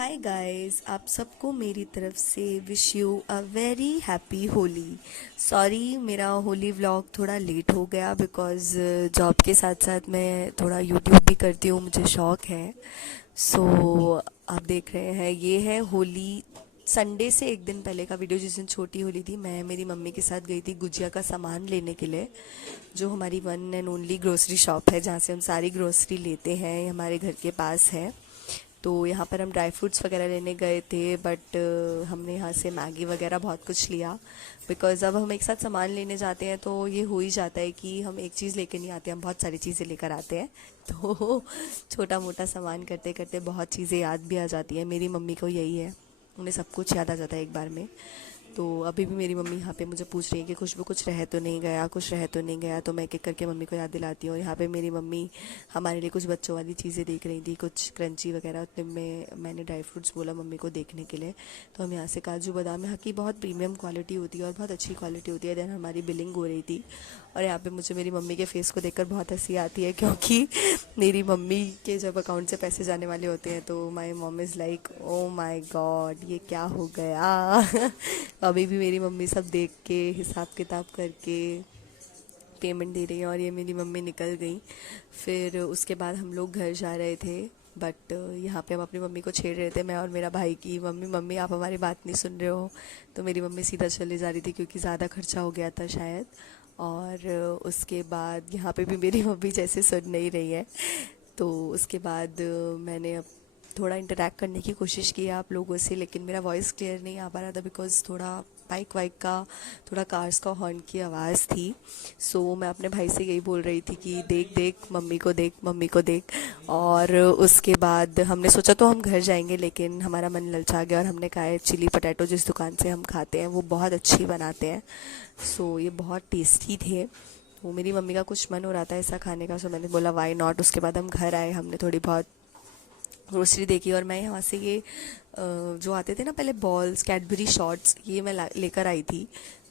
Hi guys, आप सबको मेरी तरफ से wish you a very happy Holi. Sorry, मेरा होली व्लॉग थोड़ा लेट हो गया बिकॉज़ जॉब के साथ साथ मैं थोड़ा यूट्यूब भी करती हूँ, मुझे शौक है। सो आप देख रहे हैं, ये है होली संडे से एक दिन पहले का वीडियो। जिस दिन छोटी होली थी, मैं मेरी मम्मी के साथ गई थी गुजिया का सामान लेने के लिए, जो हमारी one and only grocery shop है जहाँ से हम सारी ग्रोसरी लेते हैं, ये हमारे घर के पास है। तो यहाँ पर हम ड्राई फ्रूट्स वगैरह लेने गए थे, बट हमने यहाँ से मैगी वगैरह बहुत कुछ लिया बिकॉज़ अब हम एक साथ सामान लेने जाते हैं तो ये हो ही जाता है कि हम एक चीज़ लेके नहीं आते, हम बहुत सारी चीज़ें लेकर आते हैं। तो छोटा मोटा सामान करते करते बहुत चीज़ें याद भी आ जाती हैं। मेरी मम्मी को यही है, उन्हें सब कुछ याद आ जाता है एक बार में। तो अभी भी मेरी मम्मी यहाँ पे मुझे पूछ रही है कि खुशबू कुछ रह तो नहीं गया, कुछ रह तो नहीं गया। तो मैं एक एक करके मम्मी को याद दिलाती हूँ। और यहाँ पे मेरी मम्मी हमारे लिए कुछ बच्चों वाली चीज़ें देख रही थी, कुछ क्रंची वगैरह। उतने में मैंने ड्राई फ्रूट्स बोला मम्मी को देखने के लिए। तो हम यहाँ से काजू बादाम, यहाँ की बहुत प्रीमियम क्वालिटी होती है और बहुत अच्छी क्वालिटी होती है। देन हमारी बिलिंग हो रही थी और यहाँ पे मुझे मेरी मम्मी के फेस को देखकर बहुत हंसी आती है, क्योंकि मेरी मम्मी के जब अकाउंट से पैसे जाने वाले होते हैं तो my mom is like oh my God, ये क्या हो गया। अभी भी मेरी मम्मी सब देख के हिसाब किताब करके पेमेंट दे रही है और ये मेरी मम्मी निकल गई। फिर उसके बाद हम लोग घर जा रहे थे, बट यहाँ पे हम अपनी मम्मी को छेड़ रहे थे, मैं और मेरा भाई, की मम्मी मम्मी आप हमारी बात नहीं सुन रहे हो। तो मेरी मम्मी सीधा चले जा रही थी क्योंकि ज़्यादा खर्चा हो गया था शायद। और उसके बाद यहाँ पे भी मेरी मम्मी जैसे सुन नहीं रही है। तो उसके बाद मैंने अब थोड़ा इंटरेक्ट करने की कोशिश की है आप लोगों से, लेकिन मेरा वॉइस क्लियर नहीं आ पा रहा था बिकॉज़ थोड़ा बाइक वाइक का, थोड़ा कार्स का हॉर्न की आवाज़ थी। सो मैं अपने भाई से यही बोल रही थी कि देख देख मम्मी को, देख मम्मी को देख। और उसके बाद हमने सोचा तो हम घर जाएंगे, लेकिन हमारा मन ललचा गया और हमने कहा है चिली पटैटो जिस दुकान से हम खाते हैं वो बहुत अच्छी बनाते हैं। सो ये बहुत टेस्टी थे। वो मेरी मम्मी का कुछ मन हो रहा था ऐसा खाने का, सो मैंने बोला वाई नॉट। उसके बाद हम घर आए, हमने थोड़ी बहुत ग्रोसरी देखी और मैं यहाँ से ये जो आते थे ना पहले बॉल्स, कैडबरी शॉट्स, ये मैं लेकर आई थी।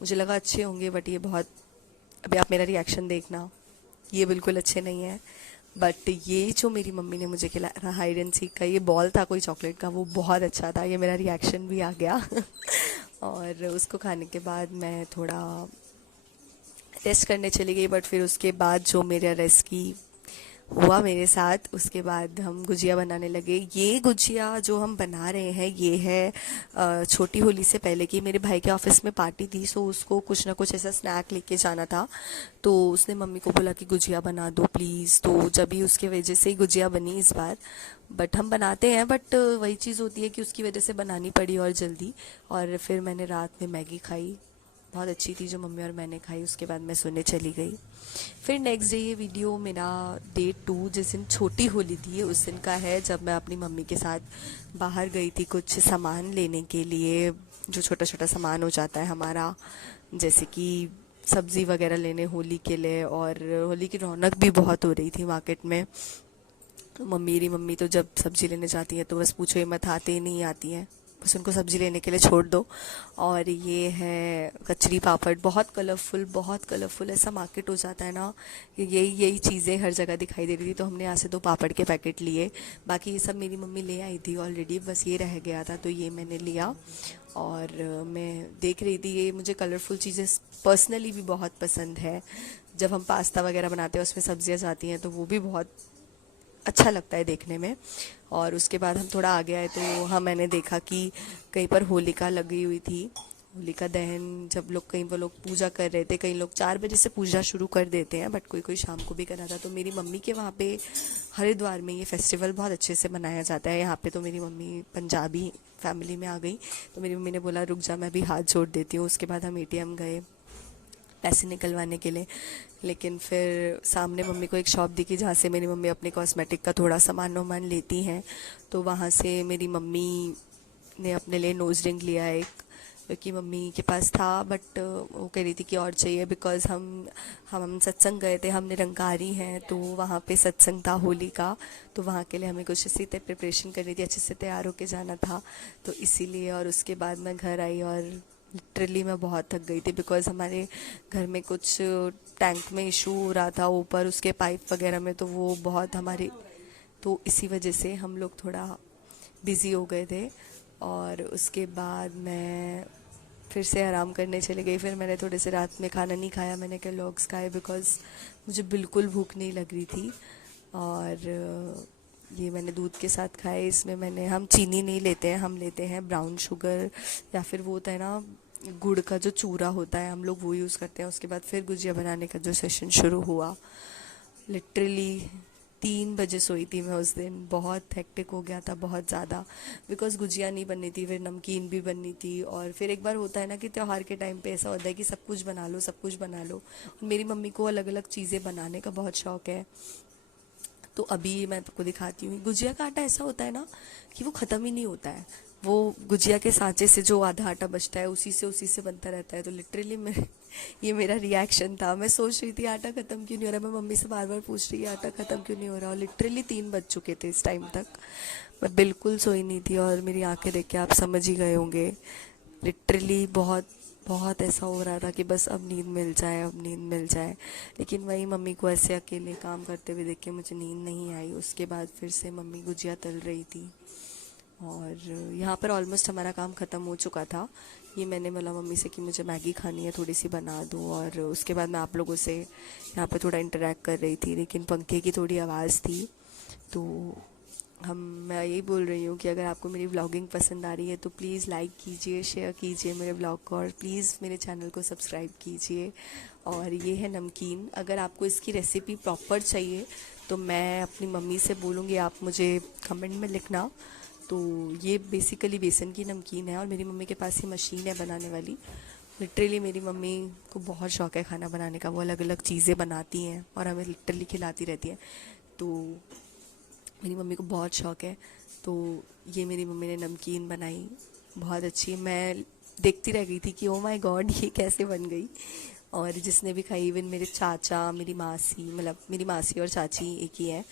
मुझे लगा अच्छे होंगे, बट ये बहुत, अभी आप मेरा रिएक्शन देखना, ये बिल्कुल अच्छे नहीं है। बट ये जो मेरी मम्मी ने मुझे खिलाया हाइड एंड सीक का ये बॉल था कोई चॉकलेट का, वो बहुत अच्छा था। ये मेरा रिएक्शन भी आ गया। और उसको खाने के बाद मैं थोड़ा रेस्ट करने चली गई, बट फिर उसके बाद जो मेरा रेस्ट की हुआ मेरे साथ, उसके बाद हम गुजिया बनाने लगे। ये गुजिया जो हम बना रहे हैं ये है छोटी होली से पहले की। मेरे भाई के ऑफिस में पार्टी थी, सो उसको कुछ ना कुछ ऐसा स्नैक लेके जाना था। तो उसने मम्मी को बोला कि गुजिया बना दो प्लीज़, तो जब भी उसके वजह से ही गुजिया बनी इस बार। बट हम बनाते हैं, बट वही चीज़ होती है कि उसकी वजह से बनानी पड़ी और जल्दी। और फिर मैंने रात में मैगी खाई, बहुत अच्छी थी जो मम्मी और मैंने खाई। उसके बाद मैं सोने चली गई। फिर नेक्स्ट डे, ये वीडियो मेरा डे 2 जिस दिन छोटी होली थी उस दिन का है, जब मैं अपनी मम्मी के साथ बाहर गई थी कुछ सामान लेने के लिए, जो छोटा छोटा सामान हो जाता है हमारा, जैसे कि सब्ज़ी वगैरह लेने होली के लिए। और होली की रौनक भी बहुत हो रही थी मार्केट में। मेरी मम्मी तो जब सब्ज़ी लेने जाती है तो बस पूछो ही मत, आते ही नहीं आती हैं, बस उनको सब्ज़ी लेने के लिए छोड़ दो। और ये है कचरी पापड़, बहुत कलरफुल, बहुत कलरफुल ऐसा मार्केट हो जाता है ना, कि यही यही चीज़ें हर जगह दिखाई दे रही थी। तो हमने यहाँ से 2 पापड़ के पैकेट लिए, बाकी ये सब मेरी मम्मी ले आई थी ऑलरेडी, बस ये रह गया था तो ये मैंने लिया। और मैं देख रही थी, ये मुझे कलरफुल चीज़ें पर्सनली भी बहुत पसंद है। जब हम पास्ता वगैरह बनाते हैं उसमें सब्जियाँ जाती हैं तो वो भी बहुत अच्छा लगता है देखने में। और उसके बाद हम थोड़ा आगे आए तो हाँ, मैंने देखा कि कहीं पर होलिका लगी हुई थी, होलिका दहन। जब लोग, कहीं वो लोग पूजा कर रहे थे, कई लोग 4 बजे से पूजा शुरू कर देते हैं, बट कोई कोई शाम को भी कर रहा था। तो मेरी मम्मी के वहाँ पे हरिद्वार में ये फेस्टिवल बहुत अच्छे से मनाया जाता है। यहाँ पे तो मेरी मम्मी पंजाबी फैमिली में आ गई, तो मेरी मम्मी ने बोला रुक जा, मैं भी हाथ जोड़ देती हूँ। उसके बाद हम एटीएम गए पैसे निकलवाने के लिए। लेकिन फिर सामने मम्मी को एक शॉप दिखी जहाँ से मेरी मम्मी अपने कॉस्मेटिक का थोड़ा सामान वामान लेती हैं। तो वहाँ से मेरी मम्मी ने अपने लिए नोज़ रिंग लिया एक, क्योंकि मम्मी के पास था, बट वो कह रही थी कि और चाहिए बिकॉज़ हम सत्संग गए थे, हम निरंकारी हैं, तो वहाँ पे सत्संग था होली का। तो वहाँ के लिए हमें कुछ इसी तरह प्रिपरेशन करनी थी, अच्छे से तैयार होके जाना था, तो इसीलिए। और उसके बाद मैं घर आई और लिटरली मैं बहुत थक गई थी बिकॉज़ हमारे घर में कुछ टैंक में इशू हो रहा था ऊपर उसके पाइप वगैरह में, तो वो बहुत हमारे, तो इसी वजह से हम लोग थोड़ा बिज़ी हो गए थे। और उसके बाद मैं फिर से आराम करने चली गई। फिर मैंने थोड़े से रात में खाना नहीं खाया, मैंने केलॉग्स खाए बिकॉज़ मुझे बिल्कुल भूख नहीं लग रही थी। और ये मैंने दूध के साथ खाए। इसमें मैंने हम चीनी नहीं लेते हैं, हम लेते हैं ब्राउन शुगर, या फिर वो होता है ना गुड़ का जो चूरा होता है, हम लोग वो यूज़ करते हैं। उसके बाद फिर गुजिया बनाने का जो सेशन शुरू हुआ, लिटरली 3 बजे सोई थी मैं उस दिन। बहुत हेक्टिक हो गया था, बहुत ज़्यादा, बिकॉज गुजिया नहीं बननी थी, फिर नमकीन भी बननी थी। और फिर एक बार होता है ना कि त्यौहार के टाइम पे ऐसा होता है कि सब कुछ बना लो, सब कुछ बना लो। मेरी मम्मी को अलग अलग चीज़ें बनाने का बहुत शौक है। तो अभी मैं आपको दिखाती हूँ। गुजिया का आटा ऐसा होता है ना कि वो ख़त्म ही नहीं होता है। वो गुजिया के सांचे से जो आधा आटा बचता है उसी से बनता रहता है। तो लिटरली मेरे ये मेरा रिएक्शन था। मैं सोच रही थी आटा ख़त्म क्यों नहीं हो रहा है, मैं मम्मी से बार बार पूछ रही है आटा ख़त्म क्यों नहीं हो रहा। और लिटरली 3 बज चुके थे इस टाइम तक, मैं बिल्कुल सोई नहीं थी। और मेरी आंखें देख के आप समझ ही गए होंगे, लिटरली बहुत बहुत ऐसा हो रहा था कि बस अब नींद मिल जाए, अब नींद मिल जाए। लेकिन वही मम्मी को ऐसे अकेले काम करते हुए देख के मुझे नींद नहीं आई। उसके बाद फिर से मम्मी गुजिया तल रही थी। और यहाँ पर ऑलमोस्ट हमारा काम ख़त्म हो चुका था। ये मैंने बोला मम्मी से कि मुझे मैगी खानी है, थोड़ी सी बना दो। और उसके बाद मैं आप लोगों से यहाँ पे थोड़ा इंटरेक्ट कर रही थी, लेकिन पंखे की थोड़ी आवाज़ थी। तो मैं यही बोल रही हूँ कि अगर आपको मेरी व्लॉगिंग पसंद आ रही है तो प्लीज़ लाइक कीजिए, शेयर कीजिए मेरे व्लॉग को, और प्लीज़ मेरे चैनल को सब्सक्राइब कीजिए। और ये है नमकीन। अगर आपको इसकी रेसिपी प्रॉपर चाहिए तो मैं अपनी मम्मी से बोलूँगी, आप मुझे कमेंट में लिखना। तो ये बेसिकली बेसन की नमकीन है, और मेरी मम्मी के पास ही मशीन है बनाने वाली। लिटरली मेरी मम्मी को बहुत शौक़ है खाना बनाने का, वो अलग अलग चीज़ें बनाती हैं और हमें लिटरली खिलाती रहती हैं। तो मेरी मम्मी को बहुत शौक़ है। तो ये मेरी मम्मी ने नमकीन बनाई, बहुत अच्छी। मैं देखती रह गई थी कि ओ माय गॉड ये कैसे बन गई। और जिसने भी खाई, इवन मेरे चाचा, मेरी मासी, मतलब मेरी मासी और चाची एक ही है,